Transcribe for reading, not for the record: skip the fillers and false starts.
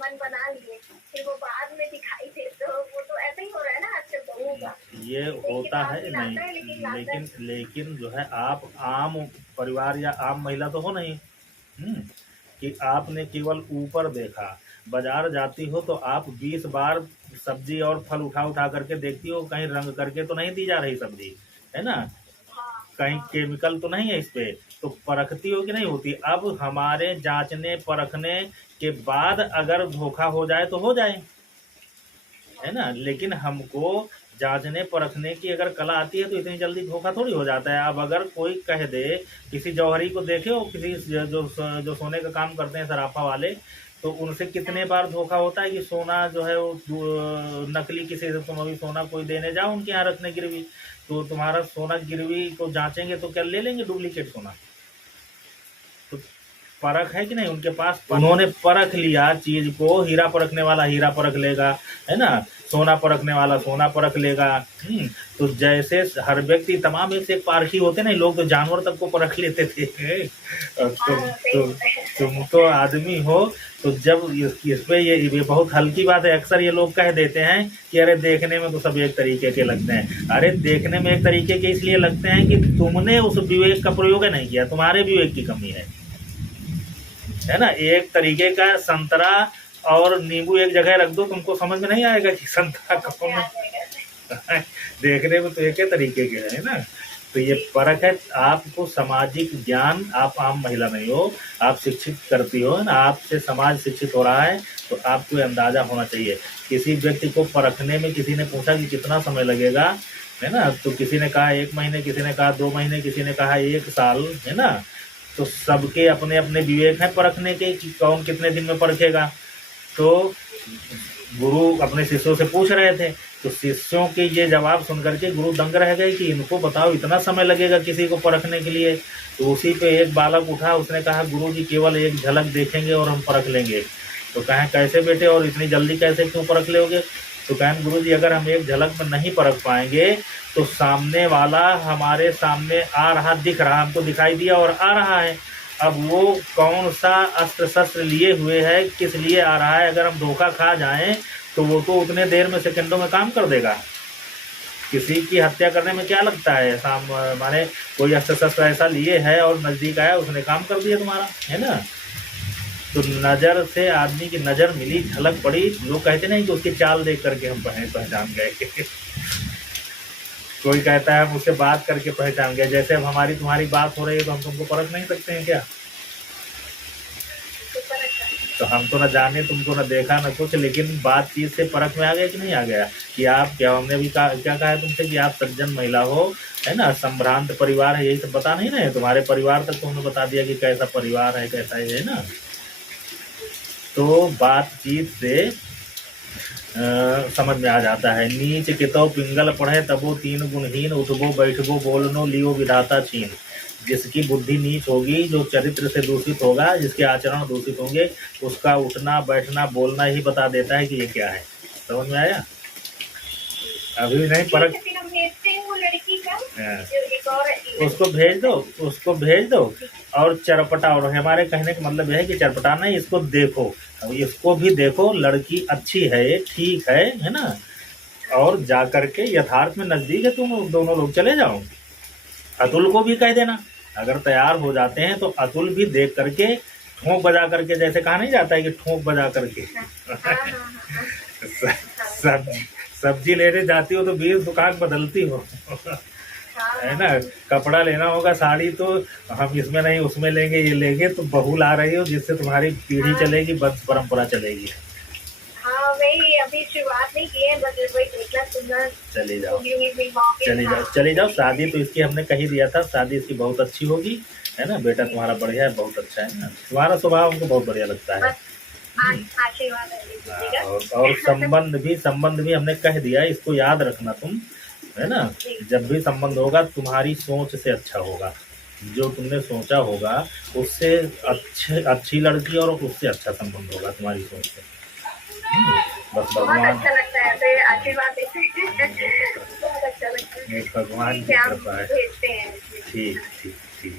मन बना लिए, फिर वो बाद में दिखाई दे, तो वो तो ऐसा ही हो रहा है ना आजकल बहुओं का। ये होता है नहीं, लाता है लेकिन लाता है। लेकिन जो है आप आम परिवार या आम महिला तो हो नहीं, कि आपने केवल ऊपर देखा। बाजार जाती हो तो आप 20 बार सब्जी और फल उठा उठा करके देखती हो, कहीं रंग करके तो नहीं दी जा रही सब्जी, है ना, हाँ कहीं हाँ। केमिकल तो नहीं है इस पे। तो परखती हो कि नहीं होती। अब हमारे जांचने परखने के बाद अगर धोखा हो जाए तो हो जाए, है ना, लेकिन हमको जांचने परखने की अगर कला आती है तो इतनी जल्दी धोखा थोड़ी हो जाता है। अब अगर कोई कह दे, किसी जौहरी को देखे हो, किसी जो सोने का काम करते हैं सराफा वाले, तो उनसे कितने बार धोखा होता है कि सोना जो है वो नकली किसी से, तुम अभी सोना कोई देने जाओ उनके यहाँ रखने गिरवी, तो तुम्हारा सोना गिरवी को जांचेंगे तो क्या ले लेंगे डुप्लीकेट सोना। तो परख है कि नहीं उनके पास, उन्होंने परख लिया चीज को। हीरा परखने वाला हीरा परख लेगा, है ना, सोना परखने वाला सोना परख लेगा। तो जैसे हर व्यक्ति, तमाम एक से एक पारखी होते ना, लोग तो जानवर तक को परख लेते थे। तुम तो आदमी हो। तो जब इस पे ये बहुत हल्की बात है। अक्सर ये लोग कह देते हैं कि अरे देखने में तो सब एक तरीके के लगते हैं। अरे देखने में एक तरीके के इसलिए लगते हैं कि तुमने उस विवेक का प्रयोग नहीं किया, तुम्हारे विवेक की कमी है ना। एक तरीके का संतरा और नींबू एक जगह रख दो, तुमको समझ में नहीं आएगा कि संतरा कौन है। देखने में तो एक ही तरीके के है ना। तो ये फर्क है। आपको सामाजिक ज्ञान, आप आम महिला नहीं हो, आप शिक्षित करती हो ना, आपसे समाज शिक्षित हो रहा है, तो आपको अंदाजा होना चाहिए। किसी व्यक्ति को परखने में किसी ने पूछा कि कितना समय लगेगा, है ना, तो किसी ने कहा 1 महीने, किसी ने कहा 2 महीने, किसी ने कहा 1 साल, है ना। तो सबके अपने अपने विवेक हैं परखने के कि कौन कितने दिन में परखेगा। तो गुरु अपने शिष्यों से पूछ रहे थे, तो शिष्यों के ये जवाब सुनकर के गुरु दंग रह गए कि इनको बताओ इतना समय लगेगा किसी को परखने के लिए। तो उसी पे एक बालक उठा, उसने कहा गुरु जी केवल एक झलक देखेंगे और हम परख लेंगे। तो कहें कैसे बेटे, और इतनी जल्दी कैसे क्यों परख लोगे। तो कहें गुरु जी अगर हम एक झलक में नहीं परख पाएंगे तो सामने वाला हमारे सामने आ रहा, दिख रहा, हमको दिखाई दिया और आ रहा है, अब वो कौन सा अस्त्र शस्त्र लिए हुए है, किस लिए आ रहा है, अगर हम धोखा खा जाएं तो वो तो उतने देर में सेकंडों में काम कर देगा। किसी की हत्या करने में क्या लगता है, माने कोई अस्त्र शस्त्र ऐसा लिए है और नजदीक आया, उसने काम कर दिया तुम्हारा, है ना। तो नजर से आदमी की नजर मिली, झलक पड़ी, लोग कहते नहीं कि उसकी चाल देख करके हम पहचान गए। कोई कहता है हम उससे बात करके पहचान गए। जैसे अब हमारी तुम्हारी बात हो रही है तो हम तुमको परख नहीं सकते हैं क्या। तो हम तो न जाने तुमको, न देखा न कुछ, लेकिन बातचीत से परख में आ गया कि नहीं आ गया कि आप क्या, हमने भी क्या कहा है तुमसे कि आप सज्जन महिला हो, है ना, संभ्रांत परिवार है, यही सब बता नहीं रहे। तुम्हारे परिवार तक तो हमने बता दिया कि कैसा परिवार है, कैसा है ना। तो बातचीत से समझ में आ जाता है। नीच कितो पिंगल पढ़े तबो 3 गुणहीन, उठबो बैठबो बोलनो लियो विधाता छीन। जिसकी बुद्धि नीच होगी, जो चरित्र से दूषित होगा, जिसके आचरण दूषित होंगे, उसका उठना बैठना बोलना ही बता देता है कि ये क्या है। समझ में आया। अभी नहीं परख, उसको भेज दो, उसको भेज दो और चरपटा। और हमारे कहने का मतलब यह है कि चरपटा नहीं, इसको देखो, इसको भी देखो, लड़की अच्छी है, ठीक है ना। और जा करके यथार्थ में नजदीक है, तुम दोनों लोग चले जाओ। अतुल को भी कह देना, अगर तैयार हो जाते हैं तो अतुल भी देख करके ठोंक बजा करके, जैसे कहा नहीं जाता है कि ठोंक बजा करके। सब्जी लेने जाती हो तो 20 दुकान बदलती हो, है ना। कपड़ा लेना होगा, साड़ी, तो हम इसमें नहीं उसमें लेंगे, ये लेंगे, तो बहू ला रही हो जिससे तुम्हारी पीढ़ी चलेगी, वंश परंपरा चलेगी। हाँ वही, अभी शुरुआत नहीं की है, बस वही देखना सुनना। चले जाओ, चले जाओ, चले जाओ। शादी तो इसकी हमने कही दिया था, शादी इसकी बहुत अच्छी होगी, है ना। बेटा तुम्हारा बढ़िया है, बहुत अच्छा है ना, तुम्हारा स्वभाव हमको बहुत बढ़िया लगता है। और संबंध भी हमने कह दिया, इसको याद रखना तुम, है ना। जब भी संबंध होगा तुम्हारी सोच से अच्छा होगा, जो तुमने सोचा होगा उससे अच्छी लड़की और उससे अच्छा संबंध होगा तुम्हारी सोच से। बस भगवान, अच्छा लगता है ऐसे आशीर्वाद देते बहुत अच्छा लगता है। भगवान की कृपा है। भेजते हैं। ठीक ठीक ठीक।